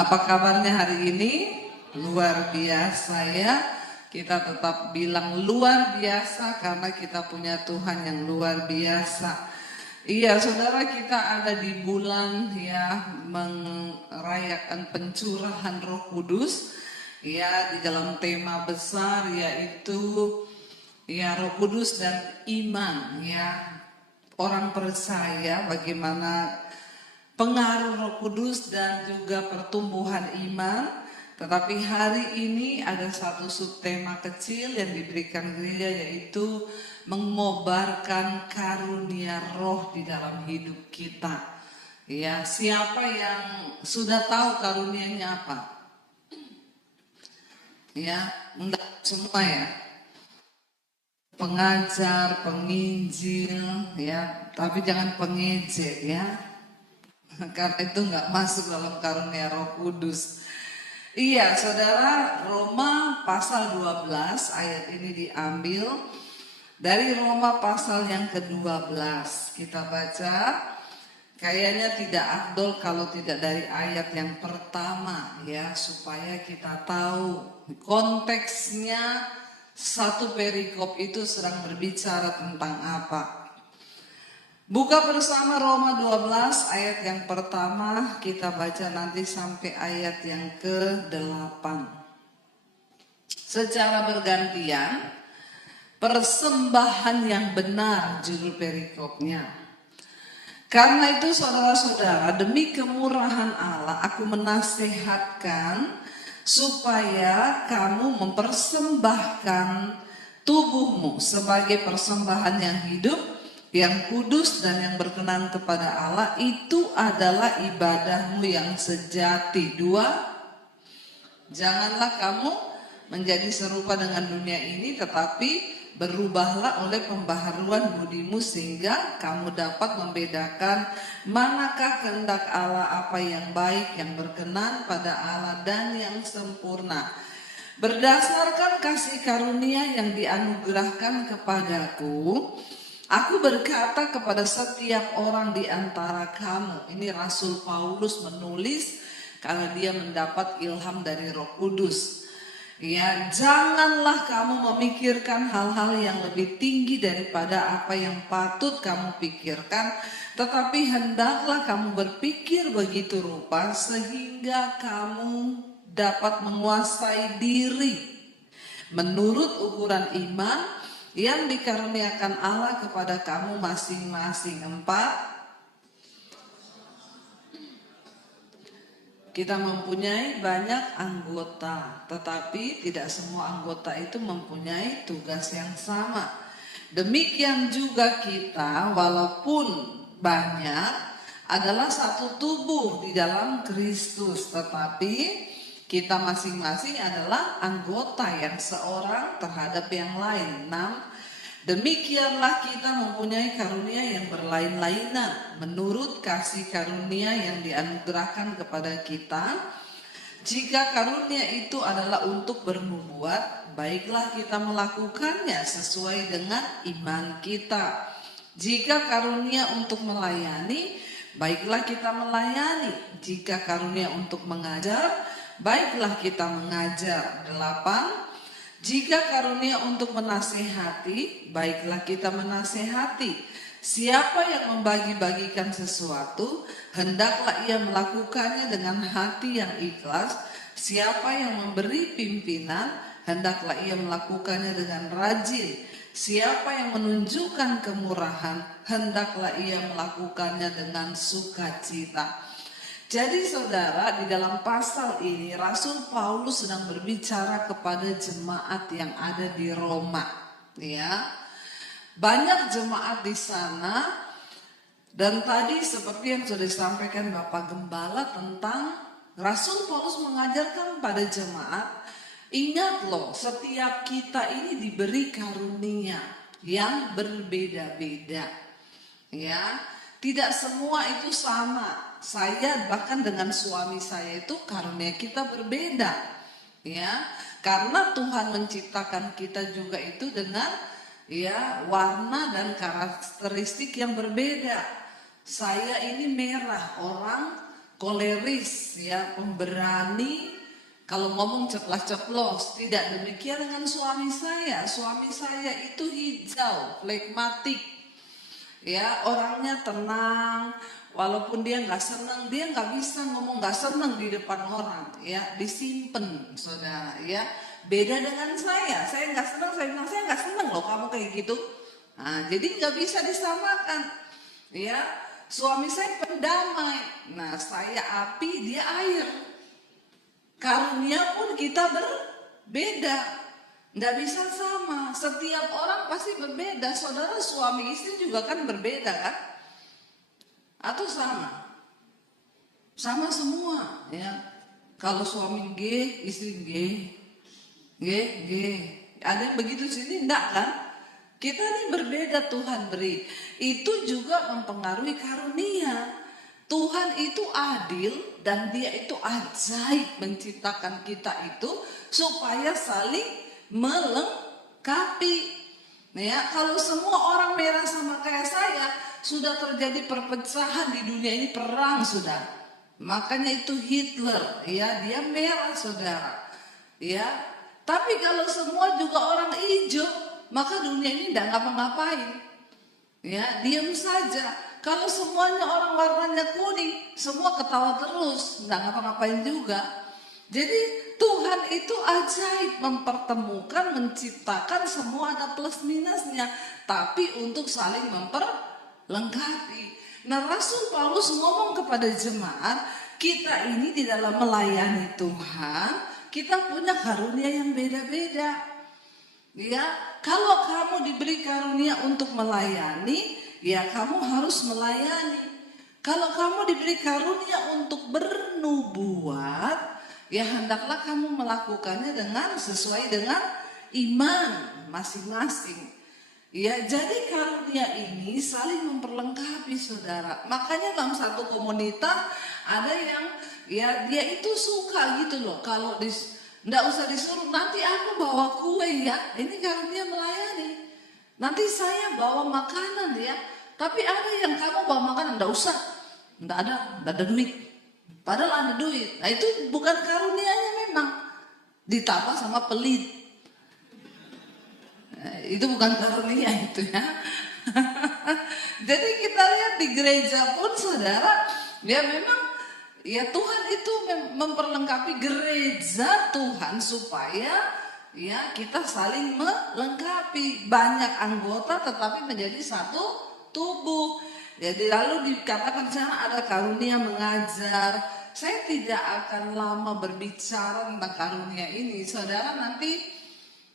Apa kabarnya hari ini? Luar biasa ya. Kita tetap bilang luar biasa karena kita punya Tuhan yang luar biasa. Iya, saudara, kita ada di bulan ya merayakan pencurahan Roh Kudus ya, di dalam tema besar yaitu ya Roh Kudus dan iman ya. Orang percaya bagaimana pengaruh Roh Kudus dan juga pertumbuhan iman. Tetapi hari ini ada satu subtema kecil yang diberikan gereja, yaitu mengobarkan karunia roh di dalam hidup kita. Ya, siapa yang sudah tahu karunianya apa? Ya, enggak semua ya. Pengajar, penginjil, ya, tapi jangan pengejek ya. Karena itu enggak masuk dalam karunia Roh Kudus. Iya, saudara, Roma pasal 12 ayat ini diambil dari Roma pasal yang ke-12. Kita baca, kayaknya tidak afdol kalau tidak dari ayat yang pertama ya, supaya kita tahu konteksnya satu perikop itu sedang berbicara tentang apa. Buka bersama Roma 12 ayat yang pertama, kita baca nanti sampai ayat yang ke-8. Secara bergantian, persembahan yang benar judul perikopnya. Karena itu saudara-saudara, demi kemurahan Allah aku menasehatkan supaya kamu mempersembahkan tubuhmu sebagai persembahan yang hidup, yang kudus dan yang berkenan kepada Allah, itu adalah ibadahmu yang sejati. 2, janganlah kamu menjadi serupa dengan dunia ini, tetapi berubahlah oleh pembaharuan budimu sehingga kamu dapat membedakan manakah kehendak Allah, apa yang baik, yang berkenan pada Allah dan yang sempurna. Berdasarkan kasih karunia yang dianugerahkan kepadaku, aku berkata kepada setiap orang di antara kamu. Ini Rasul Paulus menulis karena dia mendapat ilham dari Roh Kudus. Ya, janganlah kamu memikirkan hal-hal yang lebih tinggi daripada apa yang patut kamu pikirkan, tetapi hendaklah kamu berpikir begitu rupa sehingga kamu dapat menguasai diri menurut ukuran iman yang dikaruniakan Allah kepada kamu masing-masing. 4, kita mempunyai banyak anggota, tetapi tidak semua anggota itu mempunyai tugas yang sama. Demikian juga kita, walaupun banyak, adalah satu tubuh di dalam Kristus, tetapi kita masing-masing adalah anggota yang seorang terhadap yang lain. 6, demikianlah kita mempunyai karunia yang berlain-lainan menurut kasih karunia yang dianugerahkan kepada kita. Jika karunia itu adalah untuk bernubuat, baiklah kita melakukannya sesuai dengan iman kita. Jika karunia untuk melayani, baiklah kita melayani. Jika karunia untuk mengajar, baiklah kita mengajar. 8, jika karunia untuk menasehati, baiklah kita menasehati. Siapa yang membagi-bagikan sesuatu, hendaklah ia melakukannya dengan hati yang ikhlas. Siapa yang memberi pimpinan, hendaklah ia melakukannya dengan rajin. Siapa yang menunjukkan kemurahan, hendaklah ia melakukannya dengan sukacita. Jadi saudara, di dalam pasal ini Rasul Paulus sedang berbicara kepada jemaat yang ada di Roma. Ya, banyak jemaat di sana. Dan tadi seperti yang sudah disampaikan Bapak Gembala tentang Rasul Paulus mengajarkan pada jemaat, ingat loh, setiap kita ini diberi karunia yang berbeda-beda. Ya, tidak semua itu sama. Saya bahkan dengan suami saya itu karunia kita berbeda. Ya, karena Tuhan menciptakan kita juga itu dengan ya warna dan karakteristik yang berbeda. Saya ini merah, orang koleris, ya, pemberani. Kalau ngomong ceplas-ceplos. Tidak demikian dengan suami saya. Suami saya itu hijau, flegmatik, ya, orangnya tenang. Walaupun dia nggak senang, dia nggak bisa ngomong nggak senang di depan orang, ya, disimpan, saudara, ya. Beda dengan saya nggak senang, saya bilang saya nggak senang loh kamu kayak gitu. Nah, jadi nggak bisa disamakan, ya. Suami saya pendamai, nah saya api, dia air. Karunia pun kita berbeda, nggak bisa sama. Setiap orang pasti berbeda. Saudara, suami istri juga kan berbeda kan? Atau sama? Sama semua, ya. Kalau suami G, istri G. Ada yang begitu sini? Enggak kan? Kita ini berbeda, Tuhan beri. Itu juga mempengaruhi karunia. Tuhan itu adil dan dia itu ajaib menciptakan kita itu supaya saling melengkapi. Ya, kalau semua orang merah sama kayak saya, sudah terjadi perpecahan di dunia ini, perang sudah. Makanya itu Hitler, ya, dia merah, saudara. Ya, tapi kalau semua juga orang hijau, maka dunia ini tidak ngapa-ngapain. Ya, diam saja. Kalau semuanya orang warnanya kuning, semua ketawa terus, nggak ngapa-ngapain juga. Jadi Tuhan itu ajaib mempertemukan, menciptakan, semua ada plus minusnya, tapi untuk saling memperlengkapi. Nah, Rasul Paulus ngomong kepada jemaat, kita ini di dalam melayani Tuhan, kita punya karunia yang beda-beda. Ya, kalau kamu diberi karunia untuk melayani, ya kamu harus melayani. Kalau kamu diberi karunia untuk bernubuat, ya hendaklah kamu melakukannya dengan sesuai dengan iman masing-masing. Ya, jadi karunia ini saling memperlengkapi, saudara. Makanya dalam satu komunitas ada yang ya dia itu suka gitu loh. Kalau nggak usah disuruh, nanti aku bawa kue ya. Ini karunia melayani. Nanti saya bawa makanan ya. Tapi ada yang kamu bawa makanan, nggak usah. Nggak ada duit. Padahal ada duit. Nah, itu bukan karunianya memang. Ditambah sama pelit. Nah, itu bukan karunia itu ya. Jadi kita lihat di gereja pun, saudara, ya memang ya Tuhan itu memperlengkapi gereja Tuhan supaya ya kita saling melengkapi. Banyak anggota tetapi menjadi satu tubuh. Jadi lalu dikatakan di sana ada karunia mengajar. Saya tidak akan lama berbicara tentang karunia ini. Saudara nanti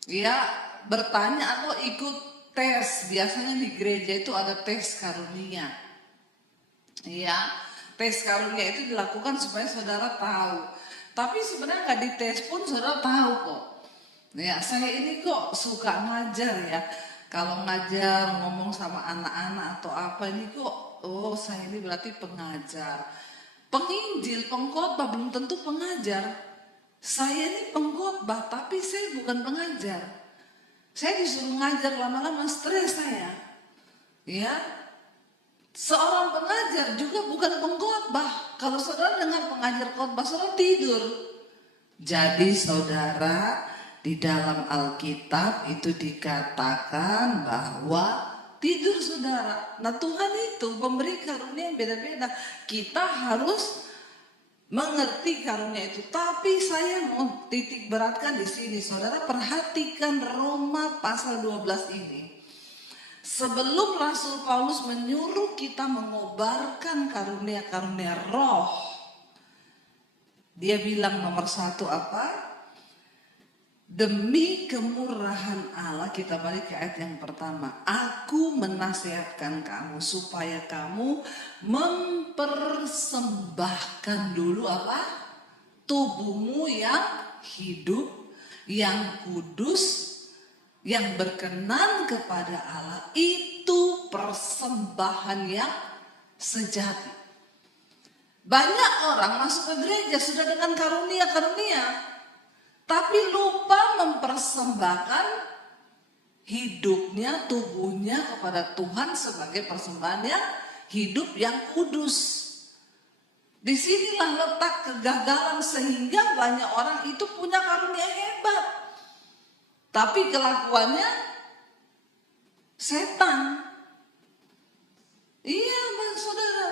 ya bertanya atau ikut tes. Biasanya di gereja itu ada tes karunia. Ya, tes karunia itu dilakukan supaya saudara tahu. Tapi sebenarnya nggak dites pun saudara tahu kok. Ya, saya ini kok suka ngajar ya. Kalau ngajar ngomong sama anak-anak atau apa ini kok, oh saya ini berarti pengajar. Penginjil, pengkhotbah belum tentu pengajar. Saya ini pengkhotbah tapi saya bukan pengajar. Saya disuruh ngajar lama-lama stres saya. Ya, seorang pengajar juga bukan pengkhotbah. Kalau saudara dengar pengajar khotbah, saudara tidur. Jadi saudara, di dalam Alkitab itu dikatakan bahwa tidur, saudara. Nah, Tuhan itu memberi karunia yang beda-beda. Kita harus mengerti karunia itu. Tapi saya mau titik beratkan di sini, saudara, perhatikan Roma pasal 12 ini. Sebelum Rasul Paulus menyuruh kita mengobarkan karunia-karunia roh, dia bilang nomor 1 apa? Demi kemurahan Allah, kita balik ke ayat yang pertama. Aku menasihatkan kamu supaya kamu mempersembahkan dulu apa? Tubuhmu yang hidup, yang kudus, yang berkenan kepada Allah. Itu persembahan yang sejati. Banyak orang masuk ke gereja sudah dengan karunia-karunia, tapi lupa mempersembahkan hidupnya, tubuhnya kepada Tuhan sebagai persembahan yang hidup yang kudus. Disinilah letak kegagalan sehingga banyak orang itu punya karunia hebat, tapi kelakuannya setan. Iya, saudara.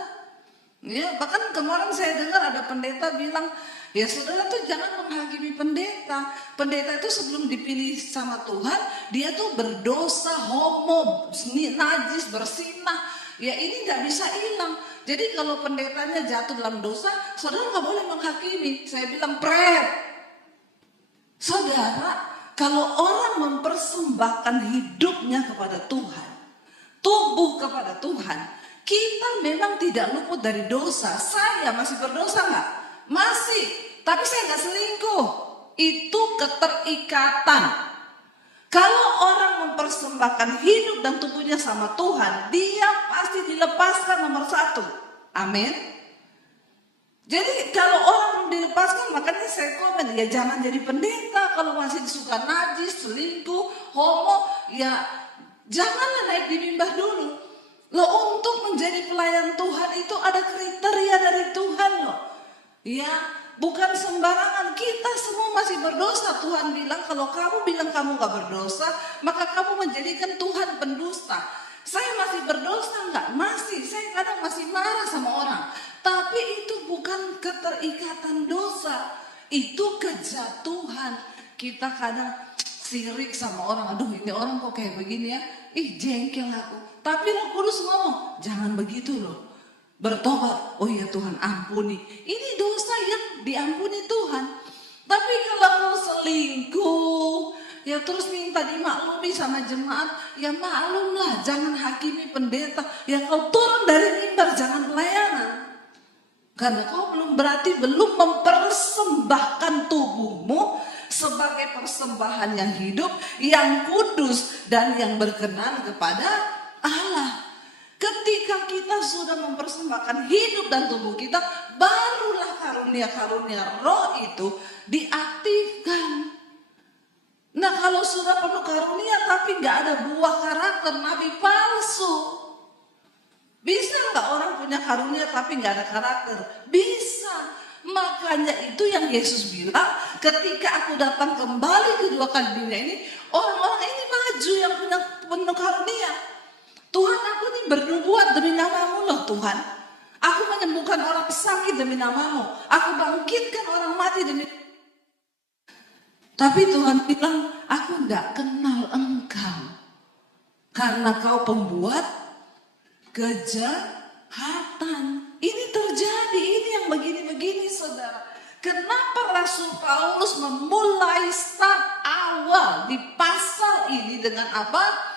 Ya, bahkan kemarin saya dengar ada pendeta bilang, ya saudara tuh jangan menghakimi pendeta. Pendeta itu sebelum dipilih sama Tuhan, dia tuh berdosa, homo, najis, bersinah. Ya ini tidak bisa hilang. Jadi kalau pendetanya jatuh dalam dosa, saudara nggak boleh menghakimi. Saya bilang saudara, kalau orang mempersembahkan hidupnya kepada Tuhan, tubuh kepada Tuhan, kita memang tidak luput dari dosa. Saya masih berdosa nggak? Masih. Tapi saya nggak selingkuh. Itu keterikatan. Kalau orang mempersembahkan hidup dan tubuhnya sama Tuhan, dia pasti dilepaskan nomor 1. Amin. Jadi kalau orang dilepaskan, makanya saya komen, ya jangan jadi pendeta. Kalau masih suka najis, selingkuh, homo, ya janganlah naik di mimbar dulu. Loh, untuk menjadi pelayan Tuhan itu ada kriteria dari Tuhan loh. Ya, bukan sembarangan. Kita semua masih berdosa. Tuhan bilang kalau kamu bilang kamu gak berdosa, maka kamu menjadikan Tuhan pendusta. Saya masih berdosa nggak? Masih. Saya kadang masih marah sama orang. Tapi itu bukan keterikatan dosa. Itu kejatuhan. Kita kadang sirik sama orang. Aduh, ini orang kok kayak begini ya. Ih, jengkel aku. Tapi Roh Kudus ngomong, jangan begitu loh. Bertobat, oh ya Tuhan ampuni. Ini dosa yang diampuni Tuhan. Tapi kalau mau selingkuh, ya terus minta dimaklumi sama jemaat, ya maklumlah, jangan hakimi pendeta. Ya kau turun dari mimbar, jangan pelayanan. Karena kau berarti belum mempersembahkan tubuhmu sebagai persembahan yang hidup, yang kudus dan yang berkenan kepada Allah. Ketika kita sudah mempersembahkan hidup dan tubuh kita, barulah karunia-karunia roh itu diaktifkan. Nah, kalau sudah penuh karunia tapi nggak ada buah karakter, nabi palsu. Bisa nggak orang punya karunia tapi nggak ada karakter? Bisa. Makanya itu yang Yesus bilang, ketika aku datang kembali kedua kali di dunia ini, orang-orang ini maju yang punya penuh karunia. Tuhan, aku ini bernubuat demi namamu loh Tuhan. Aku menyembuhkan orang sakit demi namamu. Aku bangkitkan orang mati demi. Tapi Tuhan bilang, aku enggak kenal engkau. Karena kau pembuat kejahatan. Ini terjadi, ini yang begini-begini saudara. Kenapa Rasul Paulus memulai start awal di pasal ini dengan apa?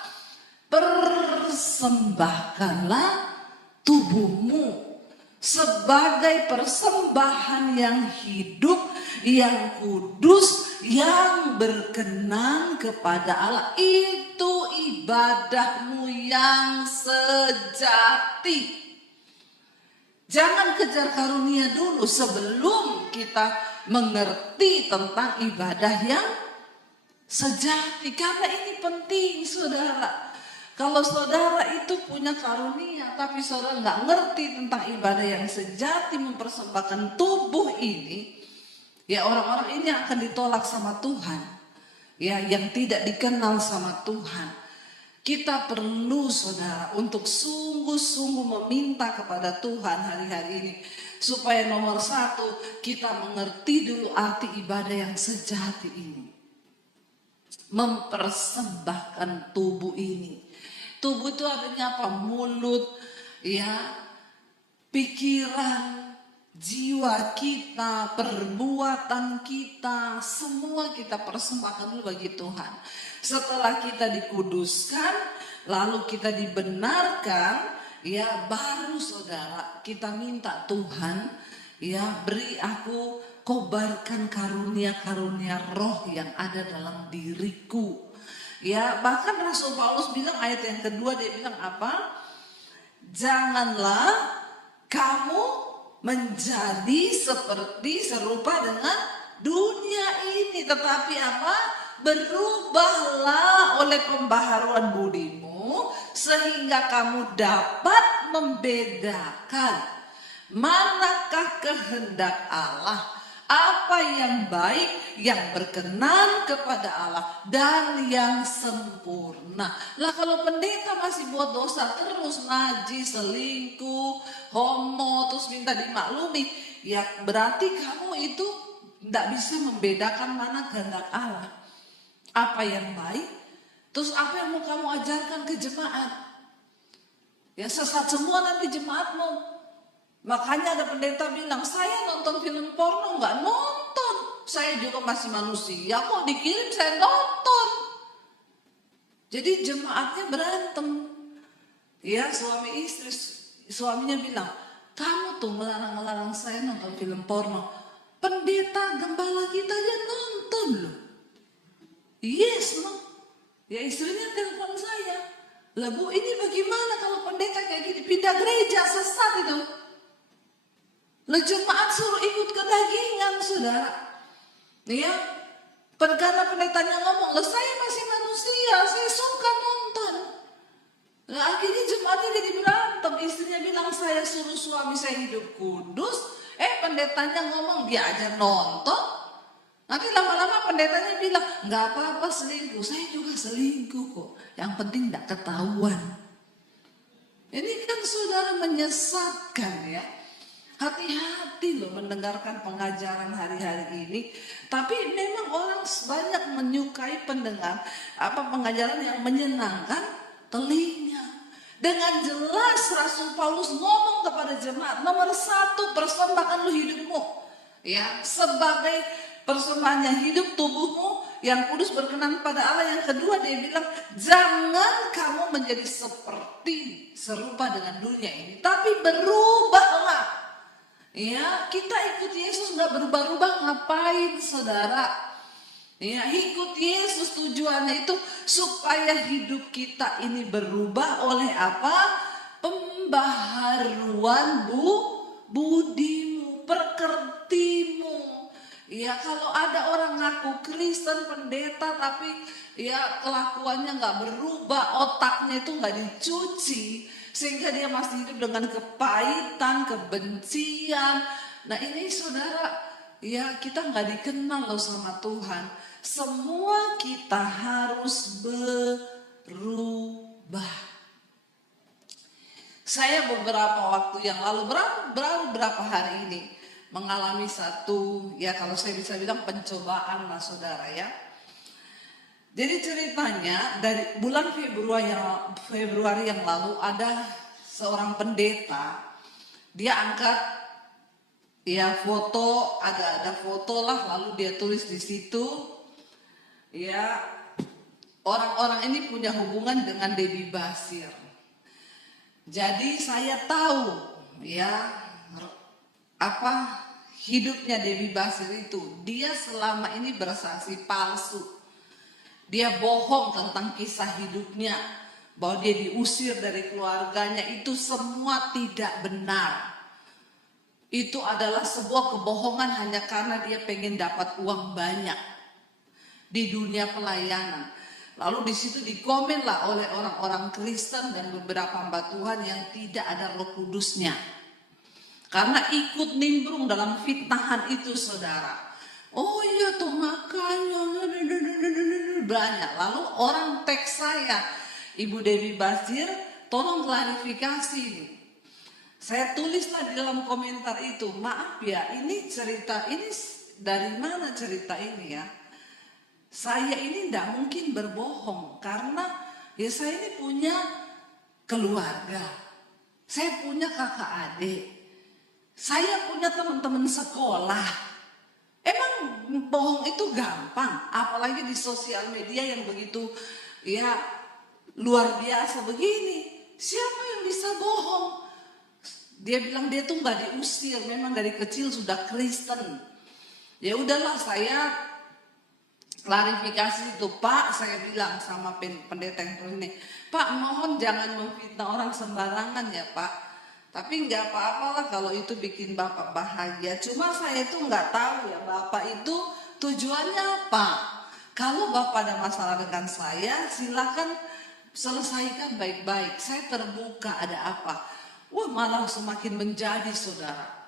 Persembahkanlah tubuhmu sebagai persembahan yang hidup, yang kudus, yang berkenan kepada Allah. Itu ibadahmu yang sejati. Jangan kejar karunia dulu sebelum kita mengerti tentang ibadah yang sejati. Karena ini penting saudara. Kalau saudara itu punya karunia tapi saudara nggak ngerti tentang ibadah yang sejati, mempersembahkan tubuh ini, ya orang-orang ini akan ditolak sama Tuhan. Ya, yang tidak dikenal sama Tuhan. Kita perlu saudara untuk sungguh-sungguh meminta kepada Tuhan hari-hari ini. Supaya nomor 1, kita mengerti dulu arti ibadah yang sejati ini. Mempersembahkan tubuh ini. Tubuh itu artinya apa? Mulut, ya, pikiran, jiwa kita, perbuatan kita, semua kita persembahkan dulu bagi Tuhan. Setelah kita dikuduskan, lalu kita dibenarkan, ya baru saudara kita minta Tuhan, ya beri aku, kobarkan karunia-karunia roh yang ada dalam diriku. Ya, bahkan Rasul Paulus bilang ayat yang kedua, dia bilang apa? Janganlah kamu menjadi serupa dengan dunia ini, tetapi apa? Berubahlah oleh pembaharuan budimu sehingga kamu dapat membedakan Manakah kehendak Allah? Apa yang baik, yang berkenan kepada Allah, dan yang sempurna. Lah kalau pendeta masih buat dosa terus, najis, selingkuh, homo, terus minta dimaklumi, ya berarti kamu itu tidak bisa membedakan mana kehendak Allah. Apa yang baik, terus apa yang mau kamu ajarkan ke jemaat? Ya sesat semua nanti jemaatmu. Makanya ada pendeta bilang, saya nonton film porno, nggak nonton. Saya juga masih manusia, kok dikirim saya nonton. Jadi jemaatnya berantem. Ya suami istri, suaminya bilang, kamu tuh melarang-larang saya nonton film porno. Pendeta gembala kita aja nonton loh. Yes, no. Ya istrinya telepon saya. Lah Bu, ini bagaimana kalau pendeta kayak gini? Pindah gereja, sesat itu. Lah jemaat suruh ikut kedagingan, saudara. Ya, karena pendetanya ngomong, lah saya masih manusia, saya suka nonton. Lah akhirnya jemaatnya jadi berantem. Istrinya bilang saya suruh suami saya hidup kudus. Pendetanya ngomong dia aja nonton. Nanti lama-lama pendetanya bilang, nggak apa-apa selingkuh, saya juga selingkuh kok. Yang penting tidak ketahuan. Ini kan saudara menyesatkan ya. Hati-hati loh mendengarkan pengajaran hari-hari ini. Tapi memang orang banyak menyukai pengajaran yang menyenangkan telinga. Dengan jelas Rasul Paulus ngomong kepada jemaat, nomor 1 persembahkan lu hidupmu. Ya, sebagai persembahannya hidup tubuhmu yang kudus berkenan pada Allah. Yang kedua dia bilang, jangan kamu menjadi serupa dengan dunia ini, tapi berubahlah. Ya, kita ikut Yesus nggak berubah-ubah, ngapain saudara? Ya, ikut Yesus tujuannya itu supaya hidup kita ini berubah oleh apa? Pembaharuan budimu, perkertimu. Ya, kalau ada orang ngaku Kristen, pendeta, tapi ya kelakuannya nggak berubah, otaknya itu nggak dicuci, sehingga dia masih hidup dengan kepahitan, kebencian. Nah ini saudara, ya kita nggak dikenal loh sama Tuhan. Semua kita harus berubah. Saya beberapa waktu yang lalu, berapa hari ini, mengalami satu, ya kalau saya bisa bilang pencobaan lah saudara ya. Jadi ceritanya dari bulan Februari yang lalu ada seorang pendeta, dia angkat ya foto, ada foto lah, lalu dia tulis di situ ya orang-orang ini punya hubungan dengan Debbie Basir. Jadi saya tahu ya apa hidupnya Debbie Basir itu, dia selama ini bersaksi palsu. Dia bohong tentang kisah hidupnya, bahwa dia diusir dari keluarganya, itu semua tidak benar. Itu adalah sebuah kebohongan hanya karena dia pengen dapat uang banyak di dunia pelayanan. Lalu di situ dikomenlah oleh orang-orang Kristen dan beberapa hamba Tuhan yang tidak ada Roh Kudusnya. Karena ikut nimbrung dalam fitnahan itu saudara. Oh iya tuh makanya banyak. Lalu orang teks saya, Ibu Debbie Basir, tolong klarifikasi nih. Saya tulislah di dalam komentar itu, maaf ya, ini cerita ini dari mana cerita ini ya? Saya ini tidak mungkin berbohong karena ya saya ini punya keluarga, saya punya kakak adik, saya punya teman-teman sekolah. Emang bohong itu gampang, apalagi di sosial media yang begitu ya luar biasa begini. Siapa yang bisa bohong? Dia bilang dia tuh nggak diusir, memang dari kecil sudah Kristen. Ya udahlah saya klarifikasi itu Pak, saya bilang sama pendeta yang ini, Pak mohon jangan memfitnah orang sembarangan ya Pak. Tapi nggak apa-apalah kalau itu bikin Bapak bahagia. Cuma saya itu nggak tahu ya Bapak itu tujuannya apa. Kalau Bapak ada masalah dengan saya, silakan selesaikan baik-baik. Saya terbuka ada apa. Wah, malah semakin menjadi, saudara.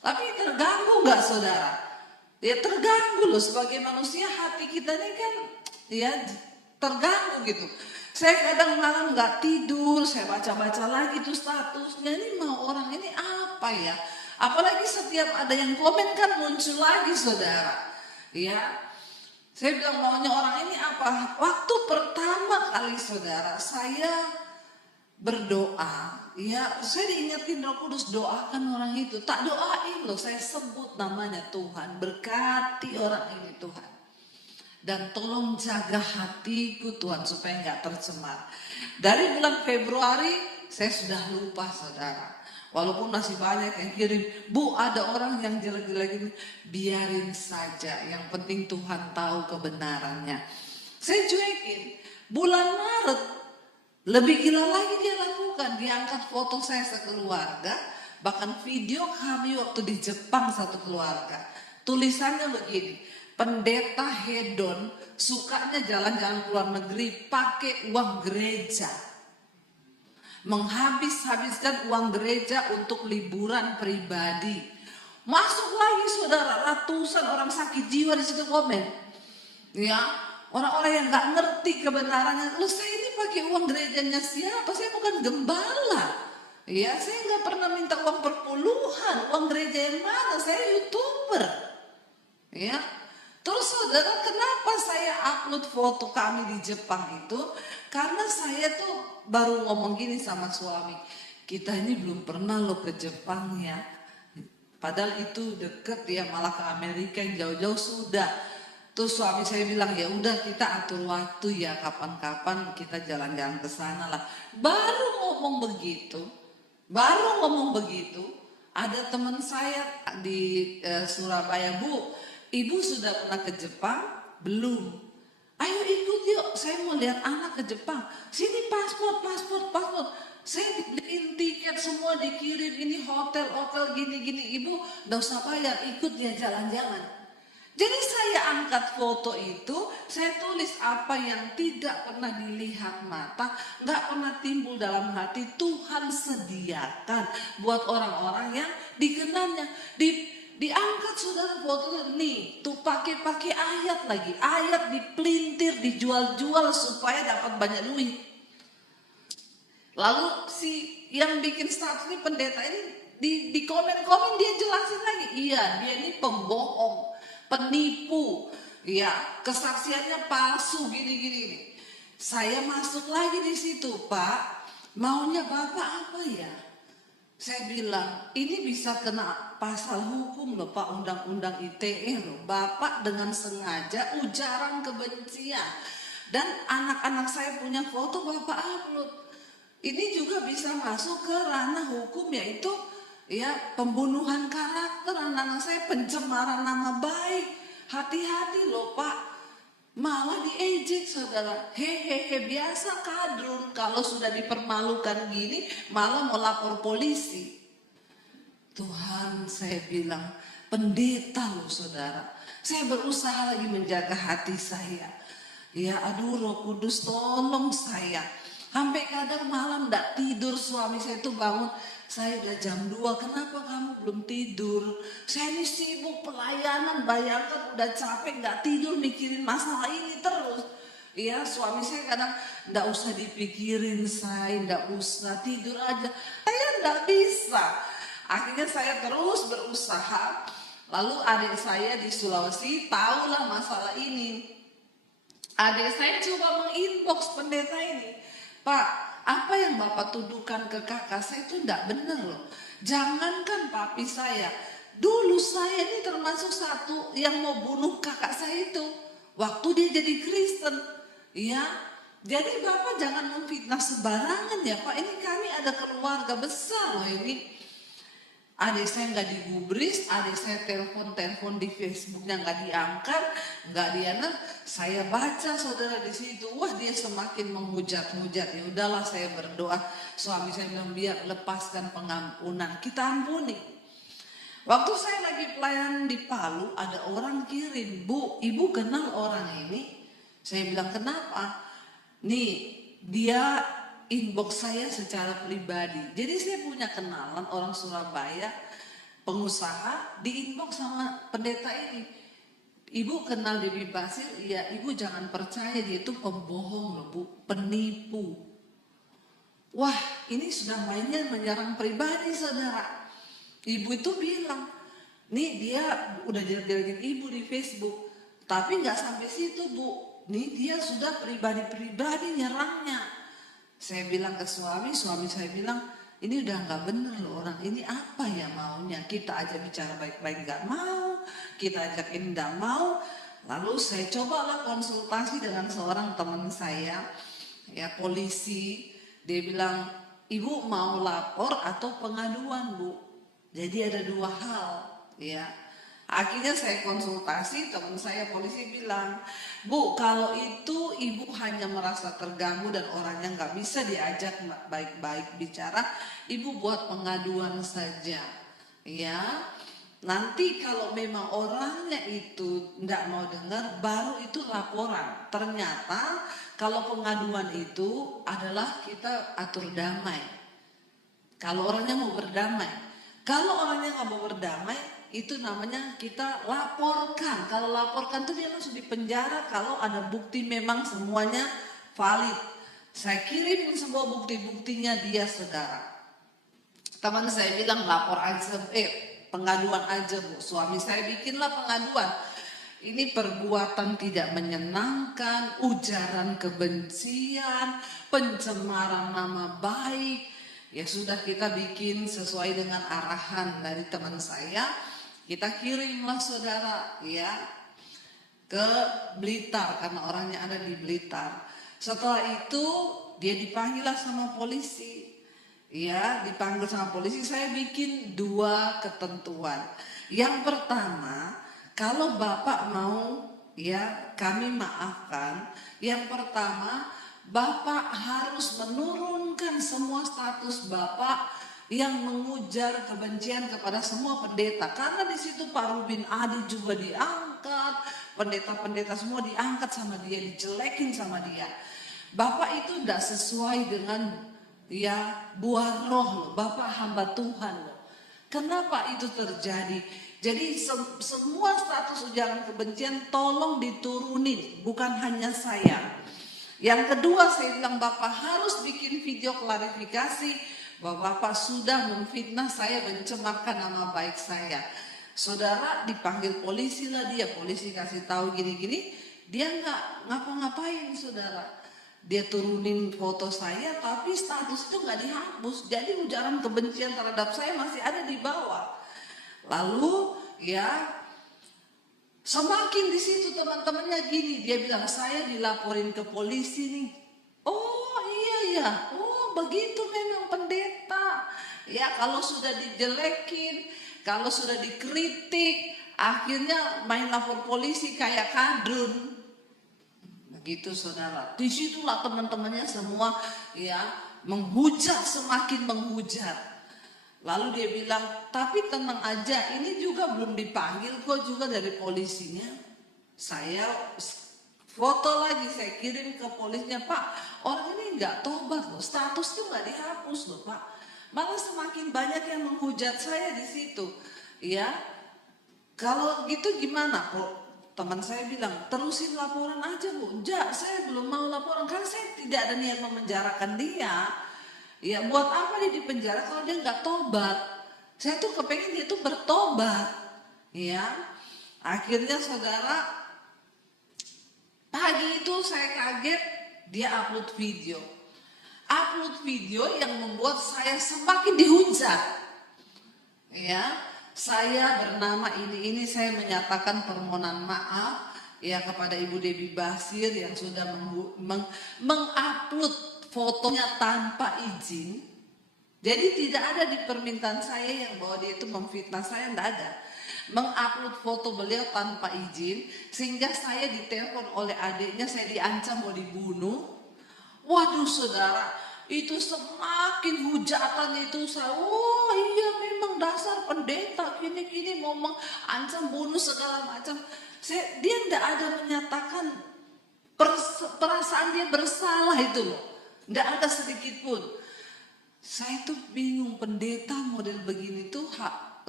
Tapi terganggu nggak, saudara? Ya terganggu loh, sebagai manusia hati kita ini kan ya terganggu gitu. Saya kadang malam nggak tidur, saya baca-baca lagi tuh statusnya, ini mau orang ini apa ya? Apalagi setiap ada yang komen kan muncul lagi, saudara. Ya, saya bilang maunya orang ini apa? Waktu pertama kali, saudara, saya berdoa, ya saya diingetin Roh Kudus, doakan orang itu. Tak doain loh, saya sebut namanya, Tuhan berkati orang ini Tuhan, dan tolong jaga hatiku Tuhan supaya nggak tercemar. Dari bulan Februari saya sudah lupa, saudara. Walaupun masih banyak yang kirim, Bu ada orang yang jelek-jelek ini, biarin saja, yang penting Tuhan tahu kebenarannya. Saya cuekin. Bulan Maret lebih gila lagi dia lakukan, dia angkat foto saya sekeluarga, bahkan video kami waktu di Jepang satu keluarga. Tulisannya begini, pendeta hedon sukanya jalan-jalan keluar negeri pakai uang gereja, menghabis-habiskan uang gereja untuk liburan pribadi. Masuk lagi, saudara, ratusan orang sakit jiwa di situ komen, ya. Orang-orang yang nggak ngerti kebenarannya, lu saya ini pakai uang gerejanya siapa? Saya bukan gembala, ya. Saya nggak pernah minta uang perpuluhan. Uang gereja yang mana? Saya YouTuber, ya. Terus saudara, kenapa saya upload foto kami di Jepang itu? Karena saya tuh baru ngomong gini sama suami, kita ini belum pernah lo ke Jepang ya. Padahal itu deket ya, malah ke Amerika yang jauh-jauh sudah. Terus suami saya bilang, ya udah kita atur waktu ya, kapan-kapan kita jalan-jalan ke sana lah. Baru ngomong begitu, ada teman saya di Surabaya, Bu, Ibu sudah pernah ke Jepang? Belum. Ayo ikut yuk, saya mau lihat anak ke Jepang. Sini paspor. Saya dibeliin tiket semua, dikirim, ini hotel gini-gini. Ibu gak usah bayar, ikut dia jalan-jalan. Jadi saya angkat foto itu, saya tulis apa yang tidak pernah dilihat mata, gak pernah timbul dalam hati, Tuhan sediakan buat orang-orang yang dikenalnya. Diangkat, saudara, fotonya nih, tuh pakai ayat lagi, ayat dipelintir, dijual-jual supaya dapat banyak duit. Lalu si yang bikin status ini, pendeta ini, di komen-komen dia jelasin lagi, iya dia ini pembohong, penipu, ya kesaksiannya palsu gini. Saya masuk lagi di situ, Pak, maunya Bapak apa ya? Saya bilang, ini bisa kena pasal hukum loh Pak, undang-undang ITE loh. Bapak dengan sengaja ujaran kebencian, dan anak-anak saya punya foto Bapak upload. Ini juga bisa masuk ke ranah hukum, yaitu ya pembunuhan karakter anak-anak saya, pencemaran nama baik. Hati-hati loh Pak, malah diejek, saudara. Hehehe, biasa kadrun kalau sudah dipermalukan gini malah mau lapor polisi. Tuhan, saya bilang, pendeta loh saudara, saya berusaha lagi menjaga hati saya. Ya aduh, Roh Kudus tolong saya. Sampai kadang malam gak tidur, suami saya tuh bangun, saya udah jam 2, kenapa kamu belum tidur? Saya ini sibuk pelayanan, bayangkan udah capek gak tidur mikirin masalah ini terus. Ya suami saya kadang gak usah dipikirin, saya gak usah tidur aja. Saya gak bisa. Akhirnya saya terus berusaha. Lalu adik saya di Sulawesi tahulah masalah ini. Adik saya coba menginbox pendeta ini. Pak, apa yang Bapak tuduhkan ke kakak saya itu enggak benar loh. Jangankan papi saya, dulu saya ini termasuk satu yang mau bunuh kakak saya itu waktu dia jadi Kristen. Ya, jadi Bapak jangan memfitnah sembarangan ya Pak. Ini kami ada keluarga besar loh ini. Adik saya nggak digubris, adik saya telepon di Facebooknya nggak diangkat, nggak diana. Saya baca saudara di situ, wah dia semakin menghujat-hujat. Ya udahlah saya berdoa, suami saya bilang biar lepaskan pengampunan, kita ampuni. Waktu saya lagi pelayanan di Palu, ada orang kirim, Bu, Ibu kenal orang ini? Saya bilang kenapa? Nih dia inbox saya secara pribadi. Jadi saya punya kenalan orang Surabaya, pengusaha, di inbox sama pendeta ini. Ibu kenal Debbie Basir? Iya, ibu jangan percaya dia itu pembohong loh bu, penipu. Wah, ini sudah mainnya menyerang pribadi saudara. Ibu itu bilang, nih dia udah jelek-jelekin ibu di Facebook. Tapi nggak sampai situ bu, nih dia sudah pribadi-pribadi nyerangnya. Saya bilang ke suami saya bilang, ini udah nggak bener loh orang ini, apa ya maunya? Kita aja bicara baik-baik nggak mau, kita ajak ini nggak mau. Lalu saya cobalah konsultasi dengan seorang teman saya, ya polisi. Dia bilang, ibu mau lapor atau pengaduan bu? Jadi ada dua hal, ya. Akhirnya saya konsultasi, teman saya polisi bilang, bu kalau itu ibu hanya merasa terganggu dan orangnya nggak bisa diajak baik-baik bicara, ibu buat pengaduan saja, ya. Nanti kalau memang orangnya itu nggak mau dengar, baru itu laporan. Ternyata kalau pengaduan itu adalah kita atur damai. Kalau orangnya mau berdamai. Kalau orangnya nggak mau berdamai, itu namanya kita laporkan. Kalau laporkan itu dia langsung dipenjara kalau ada bukti memang semuanya valid. Saya kirim semua bukti-buktinya dia saudara. Teman saya bilang lapor aja, pengaduan aja bu. Suami saya bikinlah pengaduan. Ini perbuatan tidak menyenangkan, ujaran kebencian, pencemaran nama baik. Ya sudah kita bikin sesuai dengan arahan dari teman saya. Kita kirimlah saudara ya ke Blitar karena orangnya ada di Blitar. Setelah itu dia dipanggillah sama polisi. Ya, dipanggil sama polisi, saya bikin dua ketentuan. Yang pertama, kalau Bapak mau ya kami maafkan. Yang pertama, Bapak harus menurunkan semua status Bapak yang mengujar kebencian kepada semua pendeta. Karena di situ Pak Rubin Adi juga diangkat, pendeta-pendeta semua diangkat sama dia, dijelekin sama dia. Bapak itu tidak sesuai dengan ya buah roh loh, Bapak hamba Tuhan loh. Kenapa itu terjadi? Jadi semua status ujaran kebencian tolong diturunin, bukan hanya saya. Yang kedua saya bilang Bapak harus bikin video klarifikasi bahwa Bapak sudah memfitnah saya, mencemarkan nama baik saya. Saudara dipanggil polisi lah dia, polisi kasih tahu gini-gini, dia nggak ngapa-ngapain saudara. Dia turunin foto saya tapi status itu nggak dihapus. Jadi ujaran kebencian terhadap saya masih ada di bawah. Lalu ya semakin di situ teman-temannya gini, dia bilang saya dilaporin ke polisi nih. Oh iya ya, oh begitu memang pendeta. Ya kalau sudah dijelekin, kalau sudah dikritik, akhirnya main lapor polisi kayak kadrun. Begitu saudara. Disitulah teman-temannya semua ya menghujat, semakin menghujat. Lalu dia bilang, tapi tenang aja, ini juga belum dipanggil kok juga dari polisinya. Saya foto lagi, saya kirim ke polisinya, Pak, orang ini nggak tobat loh, statusnya nggak dihapus loh Pak. Malah semakin banyak yang menghujat saya di situ. Ya, kalau gitu gimana kok? Teman saya bilang, terusin laporan aja Bu. Enggak, saya belum mau laporan karena saya tidak ada niat memenjarakan dia. Ya buat apa dia dipenjara kalau dia nggak tobat? Saya tuh kepengen dia tuh bertobat. Ya, akhirnya saudara, pagi itu saya kaget dia upload video. Upload video yang membuat saya semakin dihujat. Ya, saya bernama ini saya menyatakan permohonan maaf ya kepada Ibu Debbie Basir yang sudah mengupload fotonya tanpa izin. Jadi tidak ada di permintaan saya yang bahwa dia itu memfitnah saya, tidak ada. Mengupload foto beliau tanpa izin sehingga saya ditelepon oleh adiknya, saya diancam mau dibunuh. Waduh saudara, itu semakin hujatan itu saya, oh iya memang dasar pendeta gini-gini mau mengancam bunuh segala macam. Dia tidak ada menyatakan perasaan dia bersalah itu loh. Nggak ada sedikit pun. Saya tuh bingung, pendeta model begini tuh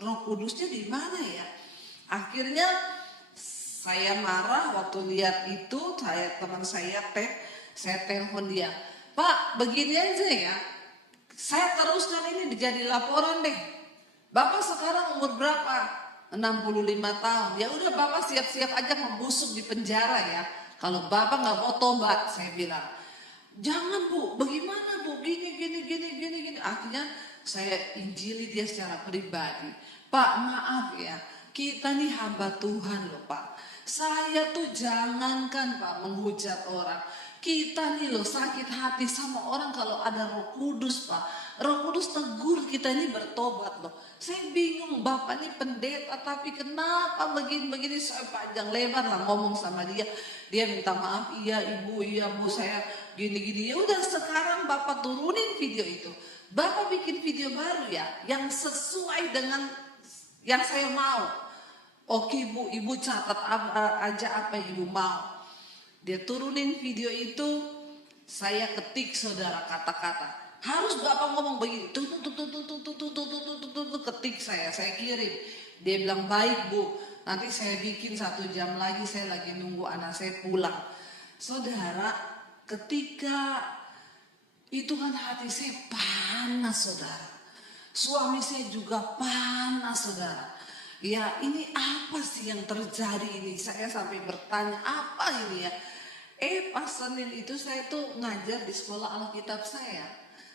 Roh Kudusnya di mana ya? Akhirnya saya marah waktu lihat itu, teman saya telepon dia. Pak, begini aja ya. Saya teruskan ini jadi laporan deh. Bapak sekarang umur berapa? 65 tahun. Ya udah Bapak siap-siap aja membusuk di penjara ya. Kalau Bapak nggak mau tobat, saya bilang. Jangan Bu, bagaimana Bu? Gini. Akhirnya saya injili dia secara pribadi. Pak, maaf ya, kita nih hamba Tuhan loh Pak. Saya tuh jangankan Pak menghujat orang. Kita nih loh sakit hati sama orang kalau ada Roh Kudus Pak. Roh Kudus tegur kita ini bertobat loh. Saya bingung, Bapak ini pendeta tapi kenapa begini-begini. Saya panjang lebar lah ngomong sama dia. Dia minta maaf, iya ibu, iya bu, saya gini-gini. Ya udah sekarang Bapak turunin video itu. Bapak bikin video baru ya yang sesuai dengan yang saya mau. Oke bu, ibu catat aja apa yang ibu mau. Dia turunin video itu, saya ketik saudara kata-kata. Harus Bapak ngomong begini, ketik saya kirim. Dia bilang baik bu, nanti saya bikin 1 jam lagi, saya lagi nunggu anak saya pulang. Saudara, ketika itu kan hati saya panas saudara. Suami saya juga panas saudara. Ya ini apa sih yang terjadi ini? Saya sampai bertanya apa ini ya? Pas Senin itu saya tuh ngajar di sekolah Alkitab saya.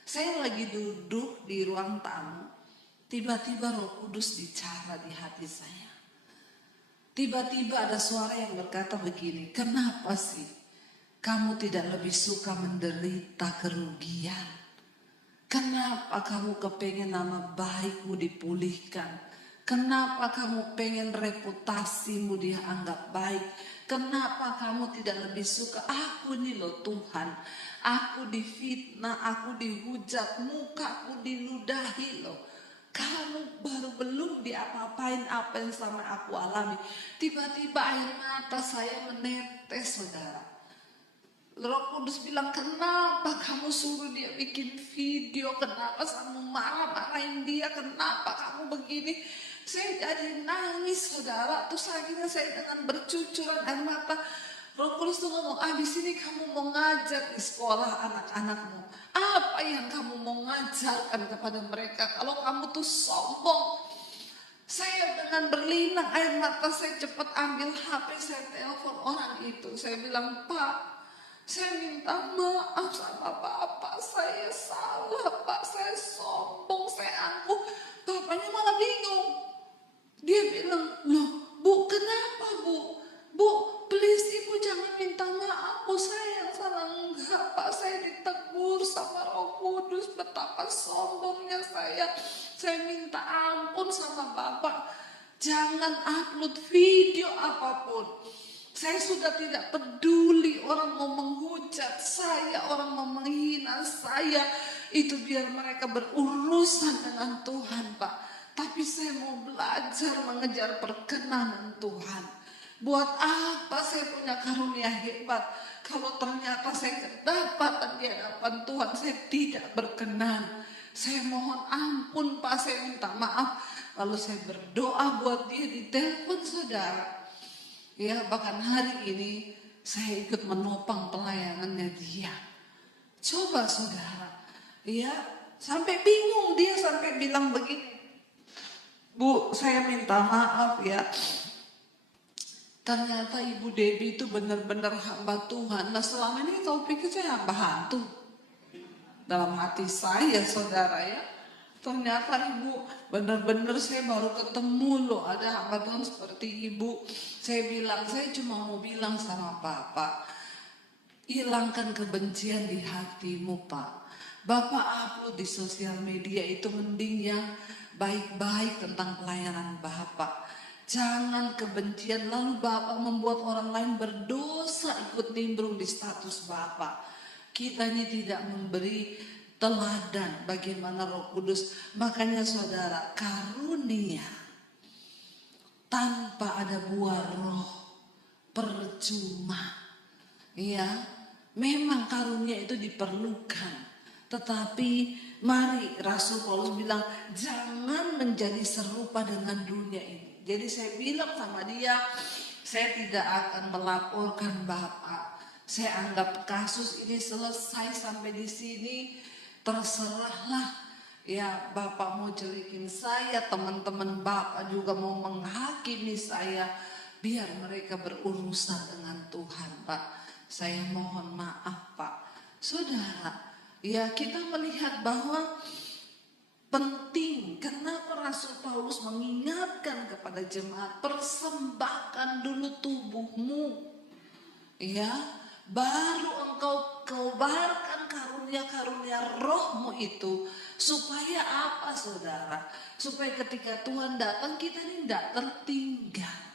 Saya lagi duduk di ruang tamu. Tiba-tiba Roh Kudus bicara di hati saya. Tiba-tiba ada suara yang berkata begini, kenapa sih kamu tidak lebih suka menderita kerugian? Kenapa kamu kepengen nama baikmu dipulihkan? Kenapa kamu pengen reputasimu dia anggap baik? Kenapa kamu tidak lebih suka? Aku nih loh Tuhan. Aku difitnah, aku dihujat, mukaku diludahi loh. Kamu baru belum diapa-apain apa yang sama aku alami. Tiba-tiba air mata saya menetes saudara. Roh Kudus bilang, kenapa kamu suruh dia bikin video? Kenapa kamu marah-marahin dia? Kenapa kamu begini? Saya jadi nangis saudara. Terus akhirnya saya dengan bercucuran air mata. Roh Kudus tuh ngomong, abis ini kamu mau ngajar di sekolah anak-anakmu. Apa yang kamu mau ngajarkan kepada mereka? Kalau kamu tuh sombong. Saya dengan berlinang air mata saya cepat ambil HP, saya telepon orang itu. Saya bilang, Pak, saya minta maaf sama Bapak, saya salah Pak, saya sombong, saya angkuh. Bapaknya malah bingung. Dia bilang, loh Bu kenapa Bu? Bu please Ibu jangan minta maaf, Bu saya yang salah. Enggak Pak, saya ditegur sama Roh Kudus, betapa sombongnya saya. Saya minta ampun sama Bapak, jangan upload video apapun. Saya sudah tidak peduli orang mau menghujat saya, orang mau menghina saya. Itu biar mereka berurusan dengan Tuhan Pak. Tapi saya mau belajar mengejar perkenanan Tuhan. Buat apa saya punya karunia hebat kalau ternyata saya kedapatan di hadapan Tuhan saya tidak berkenan. Saya mohon ampun Pak, saya minta maaf. Lalu saya berdoa buat dia di telepon saudara. Ya bahkan hari ini saya ikut menopang pelayanannya dia. Coba saudara, ya sampai bingung dia sampai bilang begini, Bu saya minta maaf ya. Ternyata Ibu Debbie itu benar-benar hamba Tuhan. Nah selama ini kau pikir saya hamba hantu? Dalam hati saya saudara ya. Ternyata Ibu benar-benar saya baru ketemu loh ada hamba Tuhan seperti Ibu. Saya bilang, saya cuma mau bilang sama Bapak, hilangkan kebencian di hatimu Pak. Bapak upload di sosial media itu mending yang baik-baik tentang pelayanan Bapak. Jangan kebencian lalu Bapak membuat orang lain berdosa ikut nimbrung di status Bapak. Kita ini tidak memberi teladan bagaimana Roh Kudus. Makanya saudara, karunia tanpa ada buah roh percuma. Ya, Memang karunia itu diperlukan. Tetapi mari Rasul Paulus bilang jangan menjadi serupa dengan dunia ini. Jadi saya bilang sama dia, saya tidak akan melaporkan Bapak. Saya anggap kasus ini selesai sampai di sini. Terserahlah. Ya Bapak mau jelekin saya, teman-teman Bapak juga mau menghakimi saya. Biar mereka berurusan dengan Tuhan, Pak. Saya mohon maaf, Pak. Saudara, ya kita melihat bahwa penting. Kenapa Rasul Paulus mengingatkan kepada jemaat, persembahkan dulu tubuhmu. Ya, baru engkau kobarkan karunia-karunia rohmu itu. Supaya apa saudara? Supaya ketika Tuhan datang kita ini tidak tertinggal.